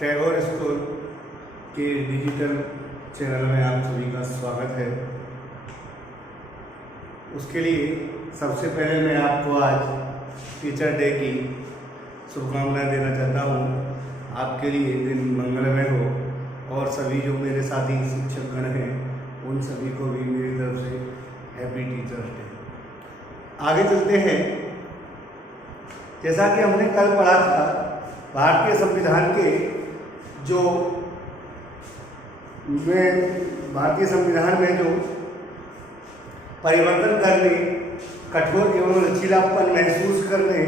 Tagore school के digital channel में आप सभी का स्वागत है। उसके लिए सबसे पहले मैं आपको आज टीचर डे की शुभकामनाएं देना चाहता हूँ। आपके लिए दिन मंगलमय हो और सभी जो मेरे साथी शिक्षकगण हैं उन सभी को भी मेरी तरफ से हैप्पी टीचर्स डे। आगे चलते हैं। जैसा कि हमने कल पढ़ा था, भारतीय संविधान के भारतीय संविधान में जो परिवर्तन करने, कठोर एवं लचीलापन महसूस करने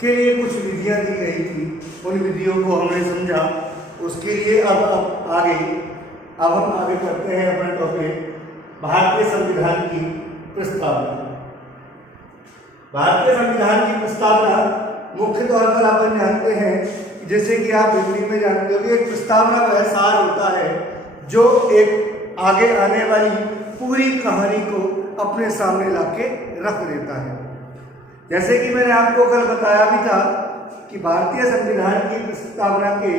के लिए कुछ विधियां दी गई थी, उन विधियों को हमने समझा। उसके लिए अब हम आगे बढ़ते हैं अपना टॉपिक, भारतीय संविधान की प्रस्तावना। भारतीय संविधान की प्रस्तावना मुख्य तौर पर अपन जानते हैं, जैसे कि आप हिंदी में जानते हो कि एक प्रस्तावना वह सार होता है जो एक आगे आने वाली पूरी कहानी को अपने सामने लाके रख देता है। जैसे कि मैंने आपको कल बताया भी था कि भारतीय संविधान की प्रस्तावना के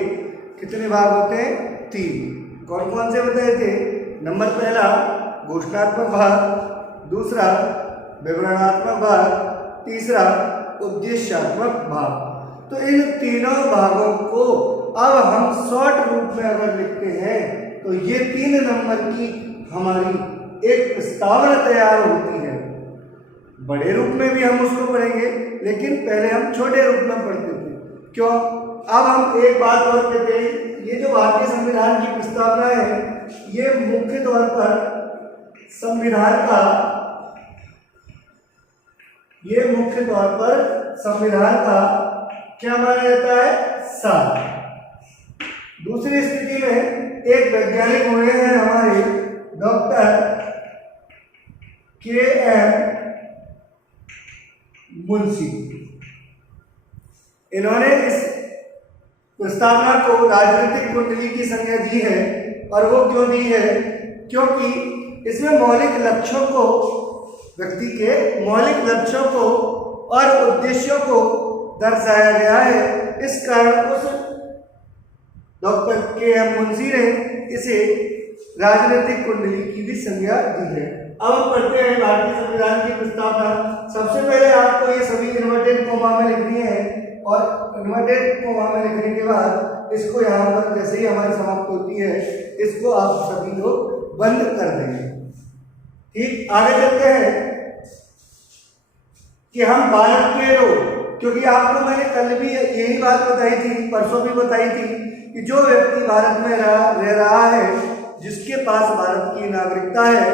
कितने भाग होते हैं? 3। कौन कौन से बताए थे? नंबर पहला घोषणात्मक भाग, दूसरा विवरणात्मक भाग, तीसरा उद्देश्यात्मक भाग। तो इन तीनों भागों को अब हम शॉर्ट रूप में अगर लिखते हैं तो ये 3 नंबर की हमारी एक प्रस्तावना तैयार होती है। बड़े रूप में भी हम उसको पढ़ेंगे, लेकिन पहले हम छोटे रूप में पढ़ते थे। क्यों? अब हम एक बात और कहते हैं, ये जो भारतीय संविधान की प्रस्तावना है, ये मुख्य तौर पर संविधान का क्या माना जाता है? सार। दूसरी स्थिति में एक वैज्ञानिक हुए हैं हमारे डॉक्टर के.एम. मुंशी। इन्होंने इस प्रस्तावना को राजनीतिक कुंडली की संज्ञा दी है। और वो क्यों दी है? क्योंकि इसमें मौलिक लक्ष्यों को, व्यक्ति के मौलिक लक्ष्यों को और उद्देश्यों को दर्शाया गया है। इस कारण उस डॉक्टर के.एम. मुंशी ने इसे राजनीतिक कुंडली की भी संज्ञा दी है। अब हम पढ़ते हैं भारतीय संविधान की प्रस्तावना। सबसे पहले आपको ये सभी इन्वर्टेड कोमा में लिखनी है, और इन्वर्टेड कोमा में लिखने के बाद इसको यहाँ पर जैसे ही हमारी समाप्त होती है, इसको आप सभी लोग बंद कर देंगे। ठीक, आगे चलते हैं कि हम भारत के लोग, क्योंकि आपको मैंने कल भी यही बात बताई थी, परसों भी बताई थी कि जो व्यक्ति भारत में रह रहा है, जिसके पास भारत की नागरिकता है,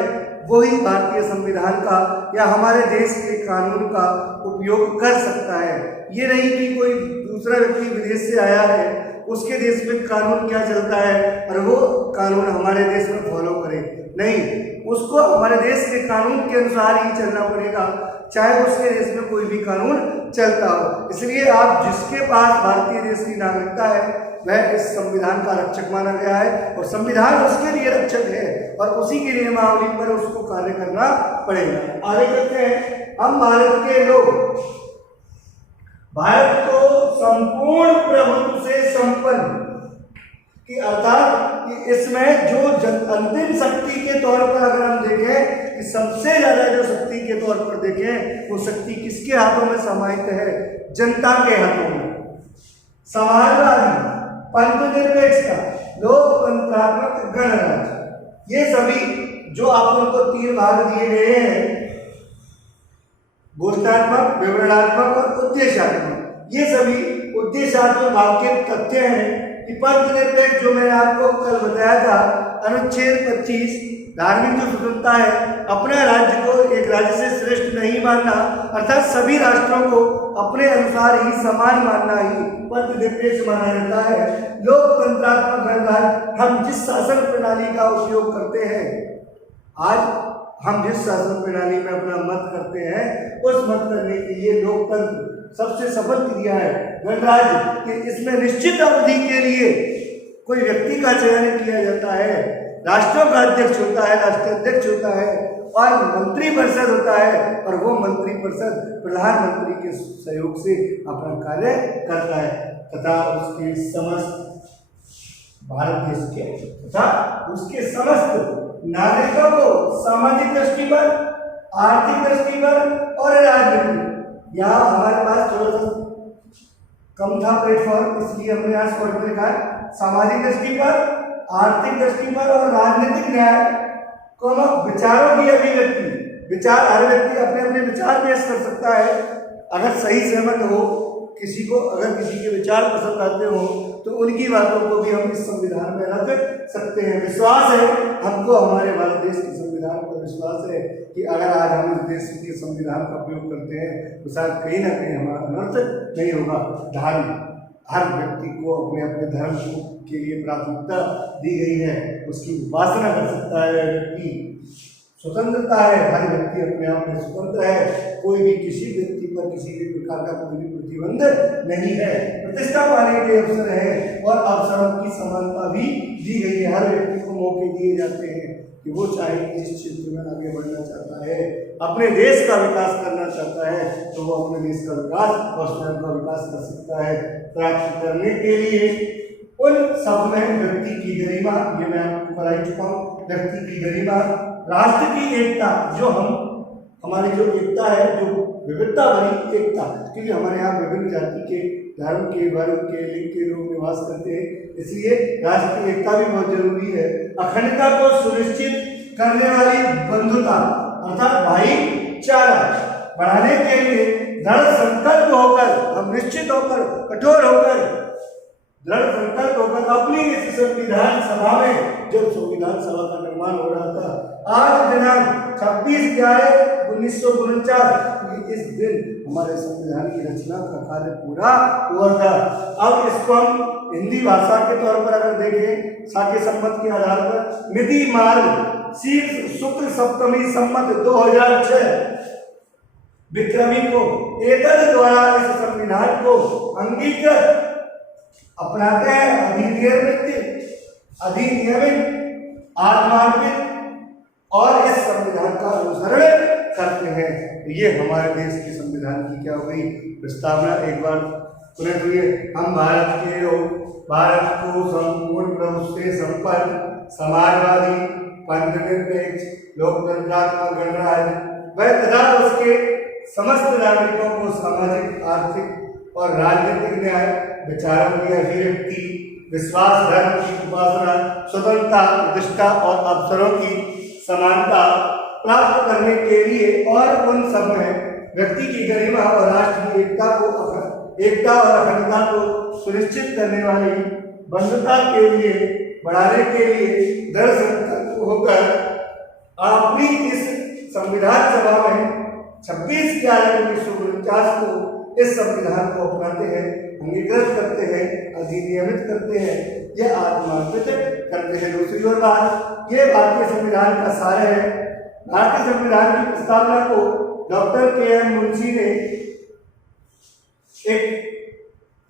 वही भारतीय संविधान का या हमारे देश के कानून का उपयोग कर सकता है। ये नहीं कि कोई दूसरा व्यक्ति विदेश से आया है, उसके देश में कानून क्या चलता है और वो कानून हमारे देश में फॉलो करे। नहीं, उसको हमारे देश के कानून के अनुसार ही चलना पड़ेगा, चाहे उसके देश में कोई भी कानून चलता हो। इसलिए आप जिसके पास भारतीय देश की नागरिकता है, वह इस संविधान का रक्षक माना गया है, और संविधान उसके लिए रक्षक है और उसी की नियमावली पर उसको कार्य करना पड़ेगा। आगे चलते हैं। हम भारत के लोग भारत को संपूर्ण प्रभुत्व से संपन्न, कि अर्थात कि इसमें जो अंतिम शक्ति के तौर पर अगर हम देखें कि सबसे ज्यादा जो शक्ति के तौर पर देखें, वो शक्ति किसके हाथों में समाहित है? जनता के हाथों में। समाजवादी, पंथनिरपेक्षता, लोकतंत्रात्मक, गणराज्य, ये सभी जो आप लोगों को 3 भाग दिए गए हैं, घोषणात्मक, विवरणात्मक और उद्देश्यात्मक, ये सभी उद्देश्यात्मक भाग के तथ्य हैं कि पंथनिरपेक्ष, जो मैंने आपको कल बताया था, अनुच्छेद 25, धार्मिक जो स्वतंत्रता है, अपने राज्य को एक राज्य से श्रेष्ठ नहीं मानना, अर्थात सभी राष्ट्रों को अपने अनुसार ही समान मानना ही पंथनिरपेक्ष माना जाता है। लोकतंत्रात्मक गणराज्य, हम जिस शासन प्रणाली का उपयोग करते हैं, आज हम जिस शासन प्रणाली में अपना मत करते हैं, उस मत करने के लिए लोकतंत्र सबसे सफल क्रिया है। गणराज्य कि इसमें निश्चित अवधि के लिए कोई व्यक्ति का चयन किया जाता है, राष्ट्रों का अध्यक्ष होता है, राष्ट्राध्यक्ष होता है, और मंत्रिपरिषद होता है, और वो मंत्रिपरिषद प्रधानमंत्री के सहयोग से अपना कार्य करता है तथा उसके समस्त भारत देश के तथा उसके समस्त नागरिकों को सामाजिक दृष्टि पर, आर्थिक दृष्टि पर और राजनीतिक, यहाँ हमारे पास थोड़ा सा कम था प्लेटफॉर्म, इसलिए हमने यहाँ शॉर्ट में लिखा है सामाजिक दृष्टि पर, आर्थिक दृष्टि पर और राजनीतिक न्याय को विचारों की अभिव्यक्ति। विचार, हर व्यक्ति अपने अपने विचार पेश कर सकता है, अगर सही सहमत हो किसी को, अगर किसी के विचार पसंद आते हो तो उनकी बातों को भी हम इस संविधान में रख सकते हैं। विश्वास है हमको, हमारे भारत देश के संविधान पर विश्वास है कि अगर आज हम इस देश के संविधान का उपयोग करते हैं तो शायद कहीं ना कहीं हमारा अनर्थ नहीं होगा। धर्म, हर व्यक्ति को अपने अपने धर्म के लिए प्राथमिकता दी गई है, उसकी उपासना कर सकता है व्यक्ति, स्वतंत्रता है, हर व्यक्ति अपने आप में स्वतंत्र है, कोई भी किसी व्यक्ति पर किसी भी प्रकार का कोई भी प्रतिबंध नहीं है, प्रतिष्ठा पाने के अवसर है और अवसरों की समानता भी दी गई है। हर व्यक्ति को मौके दिए जाते हैं कि वो चाहे किस क्षेत्र में आगे बढ़ना चाहता है, अपने देश का विकास करना चाहता है तो वो अपने देश का विकास और स्वयं का विकास कर सकता है। प्राप्त करने के लिए उन सब में व्यक्ति की गरिमा, ये मैं आपको कराई चुका हूँ, व्यक्ति की गरिमा, राष्ट्र की एकता, जो हमारी जो एकता है, जो विविधता भरी एकता, क्योंकि हमारे यहाँ विभिन्न जाति के, धर्म के, वर्ग के, लिंग के लोग निवास करते हैं, इसलिए राष्ट्र की एकता भी बहुत जरूरी है। अखंडता को सुनिश्चित करने वाली बंधुता अर्थात भाईचारा बढ़ाने के लिए दृढ़ संकल्प होकर, हम निश्चित होकर, कठोर होकर, दृढ़ संकल्प होकर अपनी इस संविधान सभा में, जब संविधान सभा का निर्माण हो रहा था, आज दिनांक 26/11/1949, इस दिन हमारे संविधान की रचना का कार्य पूरा हुआ था। अब इसको हम हिंदी भाषा के तौर पर अगर देखें, साके संमत के आधार पर मिति मार्ग शीर्ष शुक्ल सप्तमी संमत 2006 विक्रमी को एतद द्वारा इस संविधान को अंगीकृत अपनाते हैं, अधिनियमित, आत्मार्पित और इस संविधान का अनुसरण करते हैं। ये हमारे देश के संविधान की क्या हो गई प्रस्तावना। एक बार सुने सुनिए, हम भारत के लोग भारत को संपूर्ण प्रभुत्व से संपन्न, समाजवादी, पंथनिरपेक्ष, लोकतंत्रात्मक गणराज्य व तथा उसके समस्त नागरिकों को सामाजिक, आर्थिक और राजनीतिक न्याय, विचारों की अभिव्यक्ति, विश्वास, धर्म की उपासना, स्वतंत्रता, प्रतिष्ठा और अवसरों की समानता प्राप्त करने के लिए और उन सब में व्यक्ति की गरिमा और राष्ट्र की एकता और अखंडता को सुनिश्चित करने वाली बंधुता के लिए बढ़ाने के लिए दृढ़ संकल्प होकर अपनी इस संविधान सभा में 26/11/1949 को इस संविधान को अपनाते हैं, अंगीकृत करते हैं, अधिनियमित करते हैं, यह आत्मार्पित करते हैं। दूसरी ओर बात, ये भारतीय संविधान का सार है। भारतीय संविधान की प्रस्तावना को डॉक्टर के.एम. मुंशी ने एक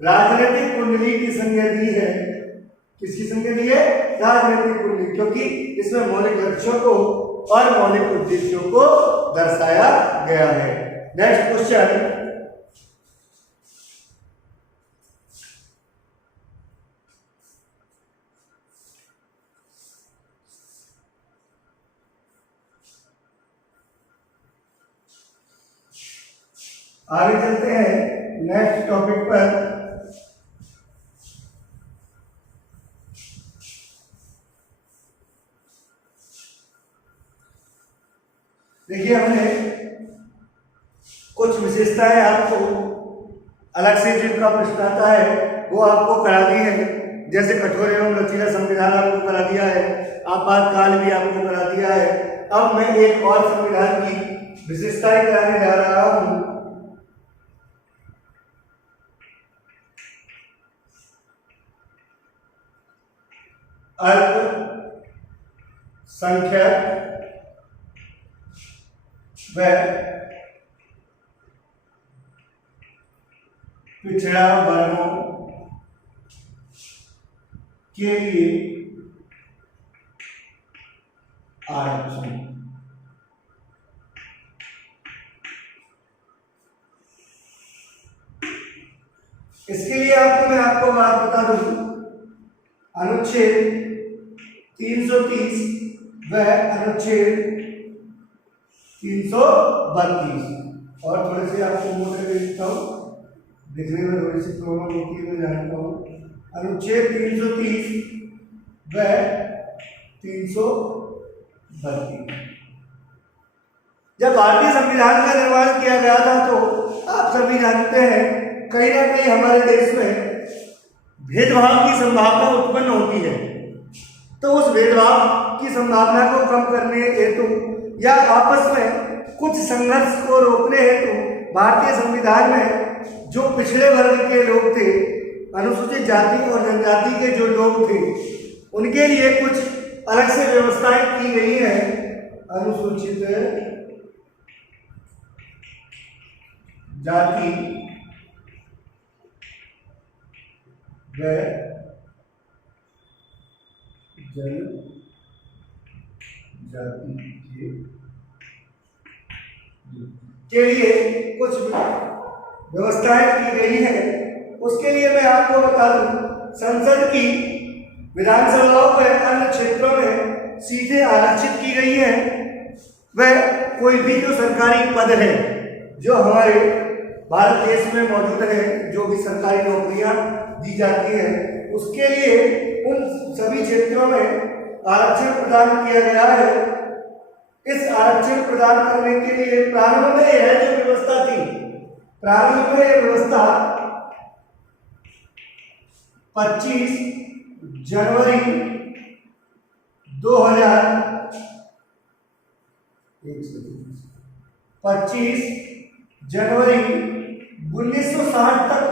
राजनीतिक कुंडली की संज्ञा दी है। किसकी संज्ञा दी है? राजनीतिक कुंडली, क्योंकि इसमें मौलिक लक्ष्यों को और मौलिक उद्देश्यों को दर्शाया गया है। नेक्स्ट क्वेश्चन, आगे चलते हैं नेक्स्ट टॉपिक पर। देखिए, हमने कुछ विशेषताएं आपको अलग से जिनका प्रश्न आता है वो आपको करा दी है, जैसे कठोर एवं लचीला संविधान आपको करा दिया है, आपातकाल भी आपको करा दिया है। अब मैं एक और संविधान की विशेषताएं कराने जा रहा हूं। अल्पसंख्यक व पिछड़ा वर्गों के लिए आरक्षण। इसके लिए मैं आपको बात बता दूं, अनुच्छेद अनुच्छेद 330 व अनुच्छेद 332। और थोड़े से आपको मोटे देखता हूँ, दिखने में थोड़ी सी प्रॉब्लम होती है, मैं जानता हूँ। अनुच्छेद 330 व 332। जब भारतीय संविधान का निर्माण किया गया था तो आप सभी जानते हैं कहीं ना कहीं हमारे देश में भेदभाव की संभावना उत्पन्न होती है। तो उस भेदभाव की संभावना को कम करने हेतु या आपस में कुछ संघर्ष को रोकने हेतु भारतीय संविधान में जो पिछड़े वर्ग के लोग थे, अनुसूचित जाति और जनजाति के जो लोग थे, उनके लिए कुछ अलग से व्यवस्थाएं की गई हैं। अनुसूचित जाति व जनजाति के लिए कुछ व्यवस्थाएं की गई हैं। उसके लिए मैं आपको बता दूं, संसद की विधानसभाओं में अन्य क्षेत्रों में सीटें आरक्षित की गई हैं। वह कोई भी जो सरकारी पद है जो हमारे भारत देश में मौजूद है, जो भी सरकारी नौकरियां दी जाती हैं, उसके लिए उन सभी क्षेत्रों में आरक्षण प्रदान किया गया है। इस आरक्षण प्रदान करने के लिए प्रारंभ में यह जो व्यवस्था थी, प्रारंभ में यह व्यवस्था 25 जनवरी 1960 तक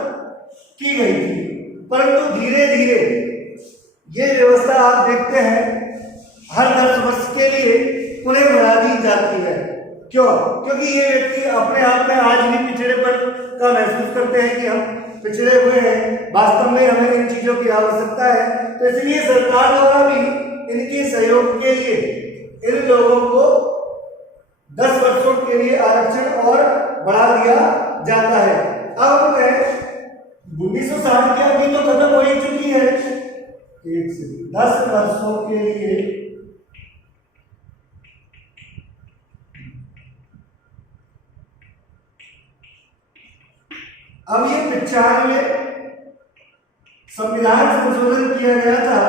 की गई थी, परंतु धीरे धीरे ये व्यवस्था आप देखते हैं हर 10 वर्ष के लिए पुनः बढ़ा दी जाती है। क्यों? क्योंकि ये व्यक्ति अपने आप में आज भी पिछड़ेपन का महसूस करते हैं कि हम पिछड़े हुए हैं, वास्तव में हमें इन चीजों की आवश्यकता है। तो इसलिए सरकार द्वारा भी इनके सहयोग के लिए इन लोगों को 10 वर्षों के लिए आरक्षण और बढ़ा दिया जाता है। अब 1960 की अवधि तो खत्म हो ही चुकी है, 10 वर्षों के लिए अब ये 95 में संविधान संशोधन किया गया था।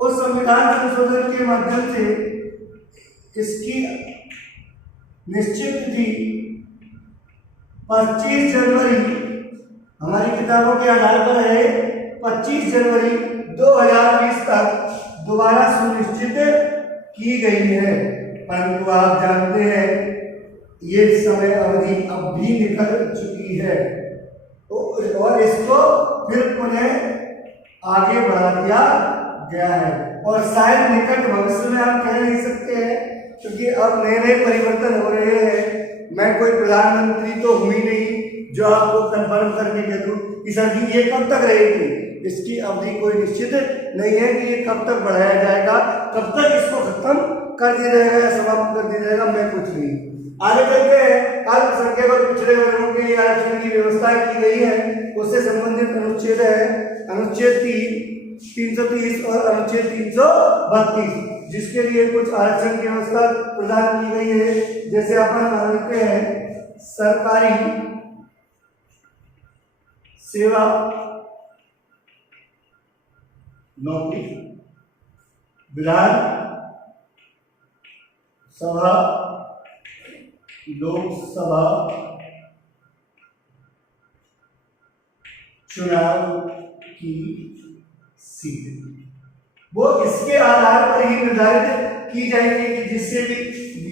उस संविधान संशोधन के माध्यम से इसकी निश्चित तिथि 25 जनवरी, हमारी किताबों के आधार पर है 25 जनवरी 2020 तक दोबारा सुनिश्चित की गई है। परंतु आप जानते हैं ये समय अवधि अब भी निकल चुकी है और इसको फिर पुनः आगे बढ़ा दिया गया है। और शायद निकट भविष्य में आप कह नहीं सकते हैं, क्योंकि अब नए नए परिवर्तन हो रहे हैं। मैं कोई प्रधानमंत्री तो हूं ही नहीं जो आपको कंफर्म करके कह दूं कि सर जी ये कब तक रहेगी। इसकी अवधि कोई निश्चित नहीं है कि ये कब तक बढ़ाया जाएगा, कब तक इसको खत्म कर दिया जाएगा या समाप्त कर दिया जाएगा, मैं कुछ नहीं। आगे चलते हैं, अल्पसंख्यक और पिछड़े वर्गों के लिए आरक्षण की व्यवस्था की गई है। उससे संबंधित अनुच्छेद है अनुच्छेद 330 और अनुच्छेद 332, जिसके लिए कुछ आरक्षण की व्यवस्था प्रदान की गई है। जैसे अपन मान लेते हैं सरकारी सेवा नौकरी, विधान सभा, लोकसभा चुनाव की सीट, वो इसके आधार पर ही निर्धारित की जाएगी कि जिससे भी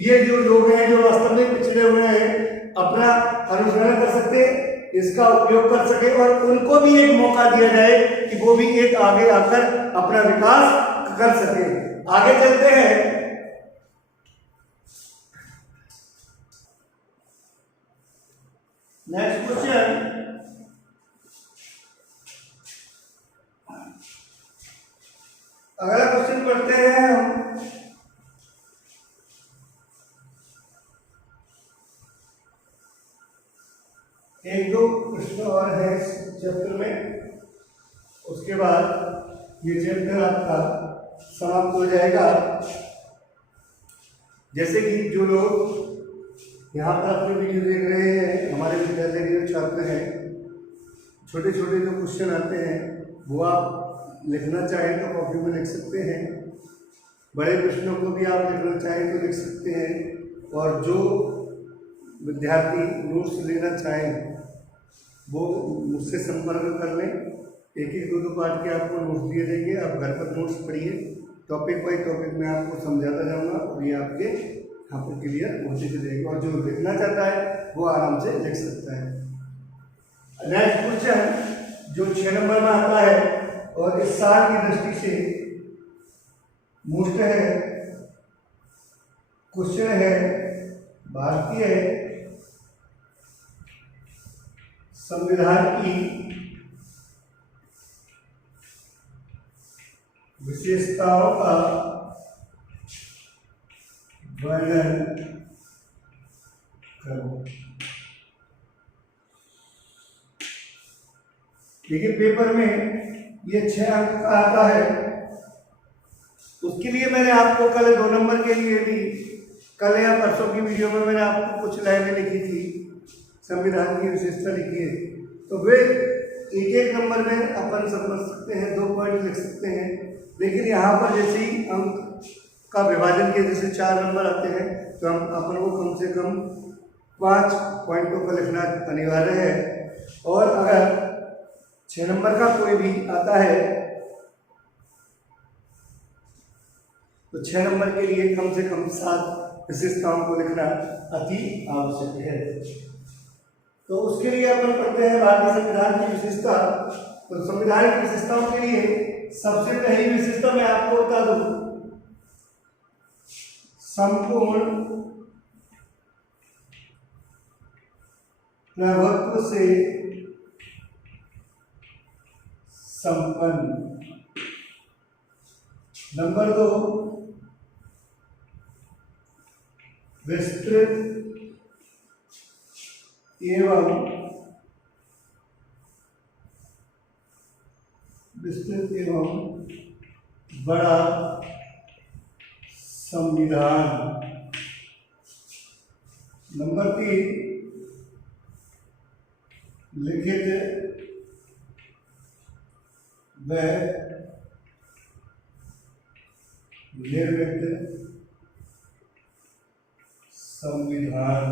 ये जो लोग हैं जो वास्तव में पिछड़े हुए हैं अपना अनुसरण कर सकते, इसका उपयोग कर सके और उनको भी एक मौका दिया जाए कि वो भी एक आगे आकर अपना विकास कर सके। आगे चलते हैं, नेक्स्ट क्वेश्चन, अगला क्वेश्चन पढ़ते हैं हम। एक दो प्रश्न और है इस चैप्टर में, उसके बाद ये चैप्टर आपका समाप्त हो जाएगा। जैसे कि जो लोग यहाँ पर अपने वीडियो देख रहे हैं, हमारे विद्यालय के जो छात्र हैं, छोटे छोटे जो क्वेश्चन आते हैं वो आप लिखना चाहें तो कॉपी में लिख सकते हैं, बड़े प्रश्नों को भी आप लिखना चाहें तो लिख सकते हैं, और जो विद्यार्थी नोट्स लेना चाहें वो मुझसे संपर्क कर लें। एक एक दो पार्ट के आपको नोट्स दिए देंगे, आप घर पर नोट्स पढ़िए, टॉपिक बाई टॉपिक में आपको समझाता जाऊँगा और ये आपके यहाँ पर क्लियर होते चलेंगे, और जो लिखना चाहता है वो आराम से लिख सकता है। नेक्स्ट क्वेश्चन जो 6 नंबर में आता है और इस साल की दृष्टि से मोस्ट है क्वेश्चन है, भारतीय संविधान की विशेषताओं का वर्णन करो। देखिए पेपर में ये 6 अंक का आता है, उसके लिए मैंने आपको कल 2 नंबर के लिए भी कल या परसों की वीडियो में मैंने आपको कुछ लाइनें लिखी थी, संविधान की विशेषता लिखी है, तो वे एक एक नंबर में अपन समझ सकते हैं, 2 पॉइंट लिख सकते हैं। लेकिन यहाँ पर जैसे ही अंक का विभाजन के जैसे 4 नंबर आते हैं तो हम अपन को कम से कम 5 पॉइंटों का लिखना अनिवार्य है, और अगर 6 नंबर का कोई भी आता है तो 6 नंबर के लिए कम से कम 7 विशेषताओं को लिखना अति आवश्यक है। तो उसके लिए अपन पढ़ते हैं भारतीय संविधान की विशेषता। तो संविधान की विशेषताओं के लिए सबसे पहली विशेषता मैं आपको बता दूं, संपूर्ण प्रभुत्व से संपन्न। नंबर 2, विस्तृत एवं बड़ा संविधान। नंबर 3, लिखित व निर्मित संविधान।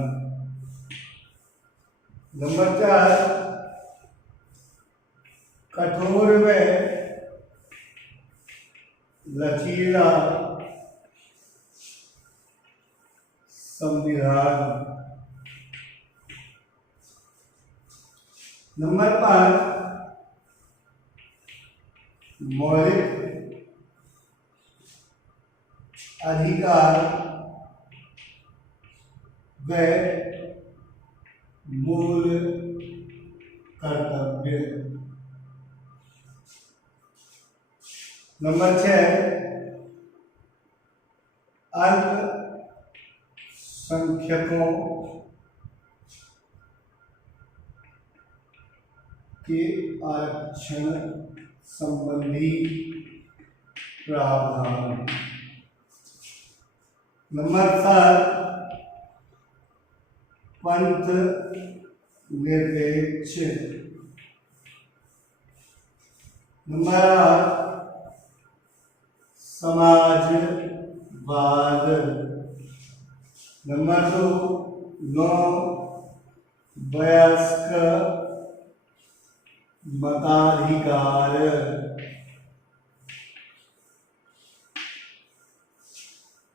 नंबर 4, कठोर व लचीला संविधान। नंबर 5, मौलिक अधिकार व मूल कर्तव्य। नंबर 6, अल्पसंख्यकों के आरक्षण संबंधी प्रावधान। नंबर 7, पंथ निरपेक्ष। नंबर 8, समाजवाद। नंबर 2, 9 वयस्क मताधिकार।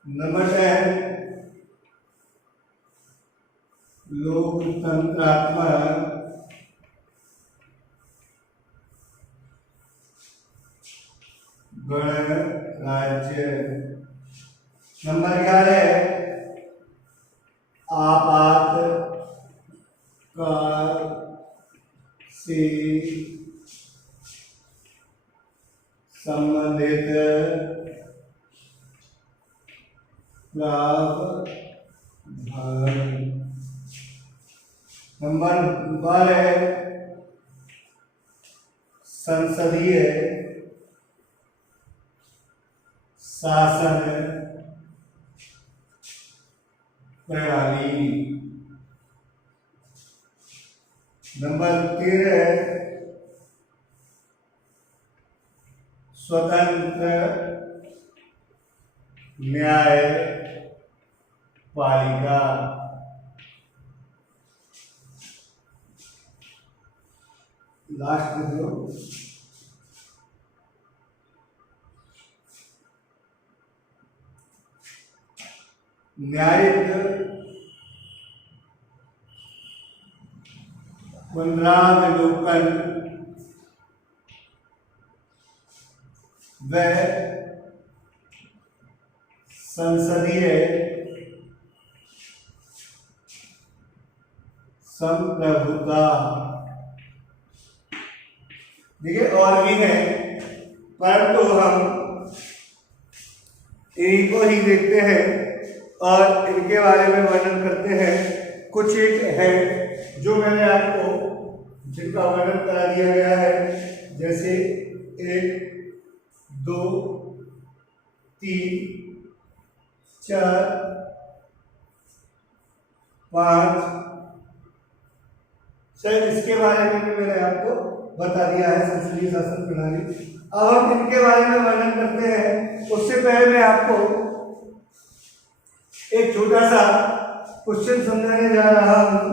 नंबर 10, लोकतंत्रात्मक गणराज्य। नंबर 11, आपातकाल से संबंधित प्रावधान। नंबर 12, संसदीय शासन प्रणाली। नंबर 13 स्वतंत्र न्यायपालिका। लास्ट में दो न्यायिक पुनरावलोकन व संसदीय संप्रभुता। देखिए और भी है, परंतु हम इन्हीं को ही देखते हैं और इनके बारे में वर्णन करते हैं। कुछ एक है जो मैंने आपको जिनका वर्णन करा दिया गया है, जैसे 1 2 3 4 5 6। इसके बारे में भी मैंने आपको बता दिया है, संसदीय शासन प्रणाली। अब हम इनके बारे में वर्णन करते हैं। उससे पहले मैं आपको एक छोटा सा क्वेश्चन समझाने जा रहा हूं।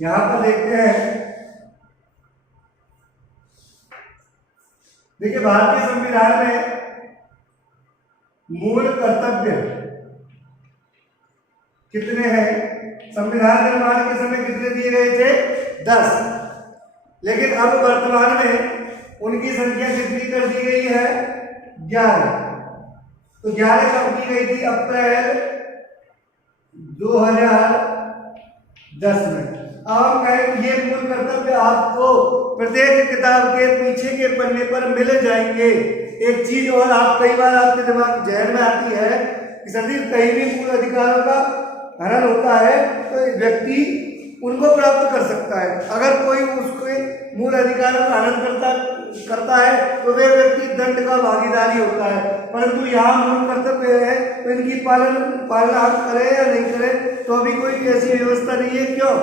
यहां पर देखते हैं, देखिए भारतीय संविधान में मूल कर्तव्य कितने हैं? संविधान निर्माण के समय कितने दिए गए थे? 10। लेकिन अब वर्तमान में उनकी संख्या कितनी कर दी गई है? 11। तो 11 कब की गई थी? अप्रैल 2010 में। अब ये मूल कर्तव्य आपको प्रत्येक किताब के पीछे के पन्ने पर मिल जाएंगे। एक चीज और आप कई बार आपके दिमाग जहन में आती है कि सर कहीं भी मूल अधिकारों का हनन होता है तो व्यक्ति उनको प्राप्त कर सकता है। अगर कोई उसके मूल अधिकारों का हनन करता है तो वे व्यक्ति दंड का भागीदारी होता है। परंतु यहाँ मूल कर्तव्य है तो इनकी पालना हम करें या नहीं करें तो अभी कोई ऐसी व्यवस्था नहीं है। क्यों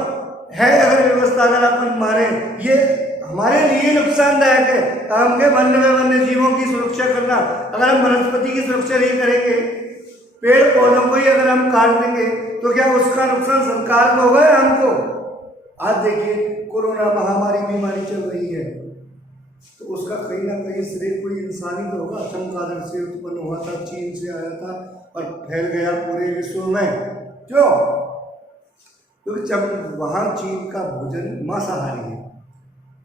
है? अगर व्यवस्था अगर अपन माने ये हमारे लिए नुकसानदायक है। हमके वन्य जीवों की सुरक्षा करना, अगर हम वनस्पति की सुरक्षा नहीं करेंगे, पेड़ पौधों को ही अगर हम काट देंगे तो क्या उसका नुकसान सरकार को होगा या हमको? आज देखिए कोरोना महामारी बीमारी चल रही है तो उसका कहीं ना कहीं श्रेय कोई इंसान ही तो होगा। चमगादड़ से उत्पन्न हुआ था, चीन से आया था और फैल गया पूरे विश्व में। क्यों? क्योंकि जब वहाँ चीन का भोजन मांसाहारी है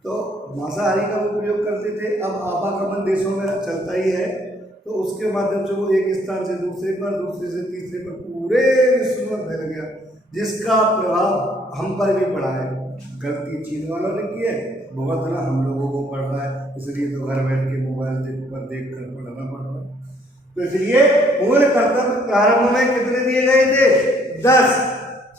तो मांसाहारी का उपयोग करते थे। अब आवागमन देशों में चलता ही है तो उसके माध्यम से वो एक स्थान से दूसरे पर, दूसरे से तीसरे पर पूरे विश्व में फैल गया, जिसका प्रभाव हम पर भी पड़ा है। गलती चीन वालों ने की है, भुगतना हम लोगों को पड़ रहा है। इसलिए तो घर बैठ के मोबाइल पर देख कर पढ़ना पड़ रहा है। तो इसलिए मूल कर्तव्य प्रारंभ में कितने दिए गए थे? 10।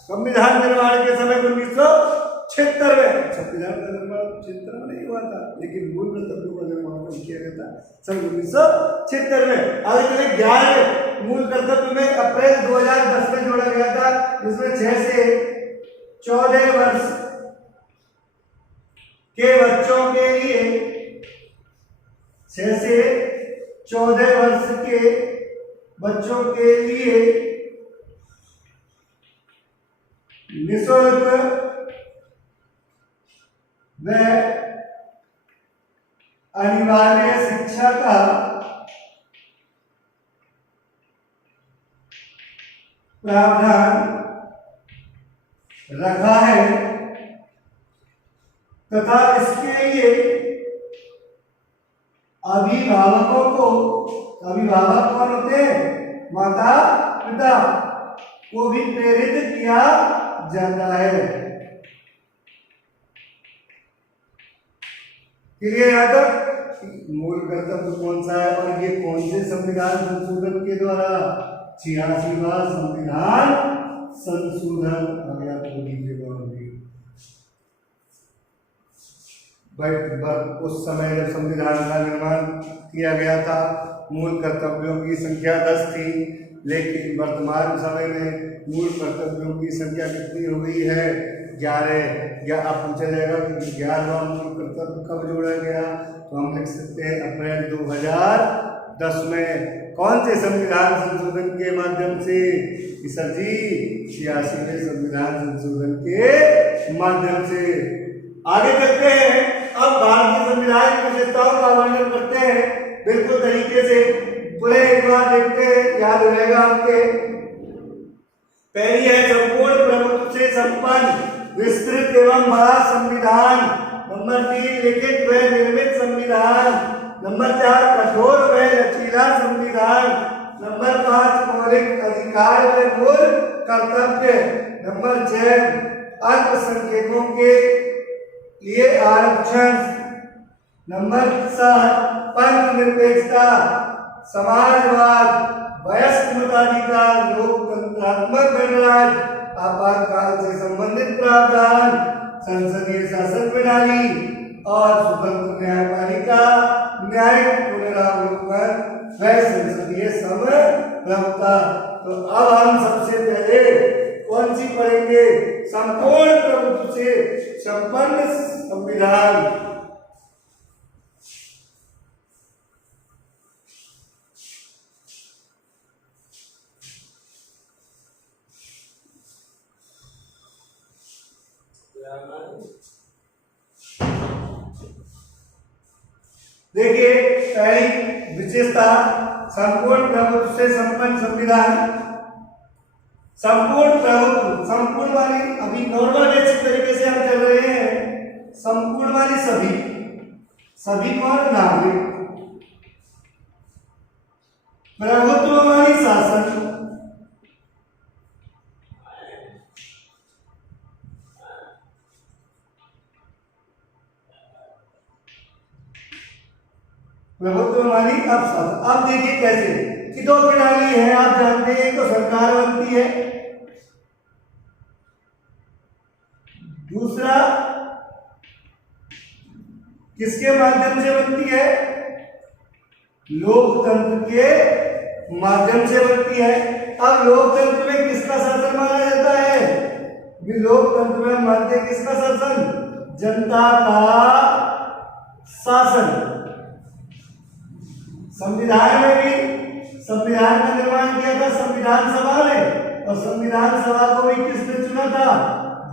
संविधान निर्माण के समय 1976 में, संविधान का निर्माण 76 में नहीं हुआ था, लेकिन मूल कर्तव्यों का निर्माण किया गया था सन 1976 में। आगे चले 11 मूल कर्तव्य में अप्रैल 2010 में जोड़ा गया था, जिसमें 6 से 14 वर्ष के बच्चों के लिए 6 से 14 वर्ष के बच्चों के लिए निःशुल्क व अनिवार्य शिक्षा का प्रावधान रखा है तथा इसके लिए अभिभावकों को, अभिभावक कौन होते हैं? माता पिता को भी प्रेरित किया जाता है। यहाँ तक मूल कर्तव्य कौन सा है और ये कौन से संविधान संशोधन के द्वारा? 86वां संविधान संशोधन। अभी आपको नीचे उस समय जब संविधान का निर्माण किया गया था मूल कर्तव्यों की संख्या 10 थी, लेकिन वर्तमान समय में मूल कर्तव्यों की संख्या कितनी हो गई है? 11। या अब पूछा जाएगा कि 11वां मूल कर्तव्य कब जोड़ा गया, तो हम लिख सकते हैं अप्रैल 2010 में। कौन से संविधान संशोधन के माध्यम से? सर जी 86वें संविधान संशोधन के माध्यम से। आगे चलते हैं, अब भारतीय संविधान की विशेषताओं का वर्णन करते हैं बिल्कुल तरीके से। पूरे एक बार देखते हैं, याद रहेगा आपके। पहली है संपूर्ण प्रभुत्व से संपन्न विस्तृत एवं बड़ा संविधान। नंबर 3 लिखित व निर्मित संविधान। नंबर 4 कठोर व लचीला संविधान। नंबर 5 मौलिक अधिकार व मूल कर्तव्य। नंबर 6 अल्पसंख्यकों के लिए आरक्षण। नंबर 7 पंथ निरपेक्षता, समाजवाद, वयस्क मताधिकार, लोकतंत्रात्मक गणराज्य, आपातकाल से संबंधित प्रावधान, संसदीय शासन प्रणाली और स्वतंत्र न्यायपालिका, न्यायिक पुनरावलोकन व संसदीय समप्रभुता। तो अब हम सबसे पहले कौन सी पढ़ेंगे? संपूर्ण प्रभुत्व से संपन्न संविधान। देखिए पहली विशेषता संपूर्ण प्रभुत्व से संपन्न संविधान। संपूर्ण प्रभुत्व, संपूर्ण वाली अभी नॉर्मल बेसिक तरीके से हम चल रहे हैं। संपूर्ण वाली सभी कौन? नागरिक। प्रभुत्व वाली शासन, प्रभुत्व वाली अब शासन। अब देखिए कैसे कि दो प्रणाली है, आप जानते हैं, तो सरकार बनती है, दूसरा किसके माध्यम से बनती है? लोकतंत्र के माध्यम से बनती है। अब लोकतंत्र में किसका शासन माना जाता है? लोकतंत्र में मानते किसका शासन? जनता का शासन। संविधान में भी संविधान का निर्माण किया था संविधान सभा ने, और संविधान सभा को भी किसने चुना था?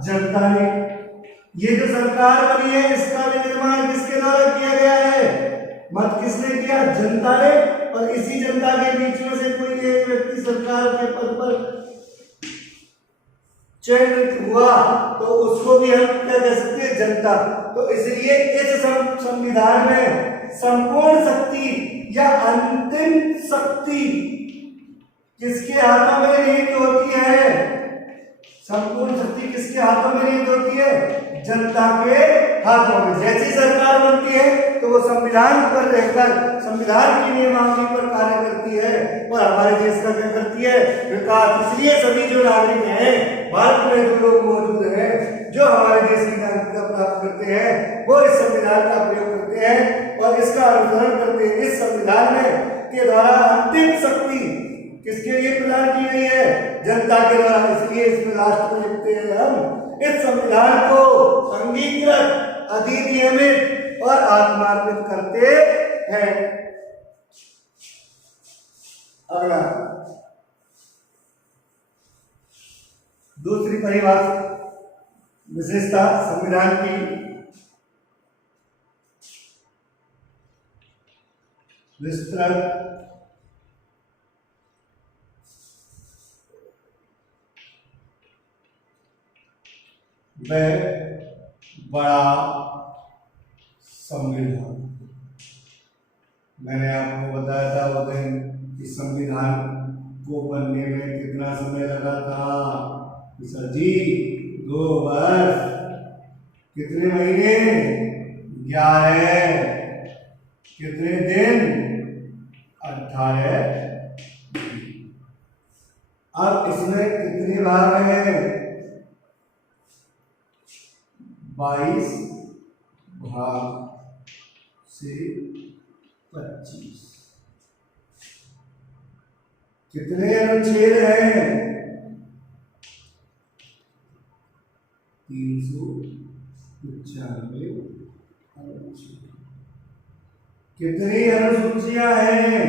जनता ने। ये जो सरकार बनी है इसका भी निर्माण किसके द्वारा किया गया है? मत किसने किया? जनता ने। और इसी जनता के बीच में से कोई एक व्यक्ति सरकार के पद पर चयनित हुआ तो उसको भी हम क्या कह सकते हैं? जनता। तो इसलिए इस संविधान में संपूर्ण शक्ति या अंतिम शक्ति किसके हाथों में निहित होती है? संपूर्ण शक्ति किसके हाथों में निहित होती है? जनता के हाथों में। जैसी सरकार बनती है तो वो संविधान पर रहकर संविधान की नियमावली पर कार्य करती है और हमारे देश का क्या करती है? विकास। इसलिए सभी जो नागरिक हैं भारत में, जो लोग मौजूद हैं, जो हमारे देश की नागरिकता प्राप्त करते हैं, वो इस संविधान का प्रयोग करते हैं और इसका अनुसरण करते हैं। इस संविधान में के द्वारा अंतिम शक्ति किसके लिए प्रदान की गई है? जनता के द्वारा। इसलिए इसमें लास्ट में लिखते हैं हम, इस संविधान को अंगीकृत, अधिनियमित और आत्मान्वित करते हैं। अगला दूसरी परिभाषा विशेषता संविधान की विस्तृत व बड़ा संविधान। मैंने आपको बताया था वो दिन कि संविधान को बनने में कितना समय लगा था? सर जी 2 वर्ष। कितने महीने? 11। कितने दिन? 18। अब इसमें कितने भाग हैं? 22 भाग से 25। कितने अनुच्छेद हैं? 395 अनुच्छेद। कितनी अनुसूचियां हैं?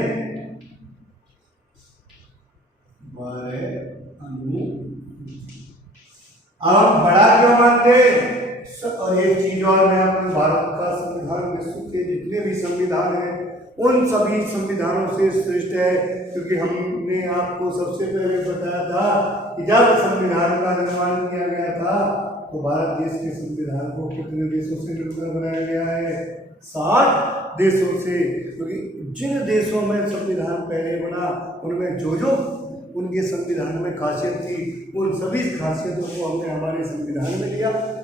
12 अनुसूचियां। अब हम बड़ा क्यों मानते? और एक चीज और, मैं अपने भारत का संविधान विश्व के जितने भी संविधान हैं उन सभी संविधानों से श्रेष्ठ है, क्योंकि हमने आपको सबसे पहले बताया था कि जब संविधान का निर्माण किया गया था तो भारत देश के संविधान को कितने देशों से मिलकर बनाया गया है? 60 देशों से। क्योंकि जिन देशों में संविधान पहले बना उनमें जो जो उनके संविधान में खासियत थी उन सभी खासियतों को हमने हमारे संविधान में लिया,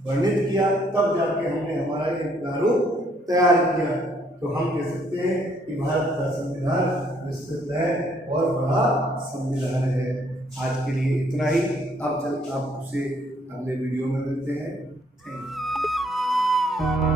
वर्णित किया, तब जाके हमने हमारा एक प्रारूप तैयार किया। तो हम कह सकते हैं कि भारत का संविधान विस्तृत है और बड़ा संविधान है। आज के लिए इतना ही। अब आपसे अगले वीडियो में मिलते हैं। Thank you.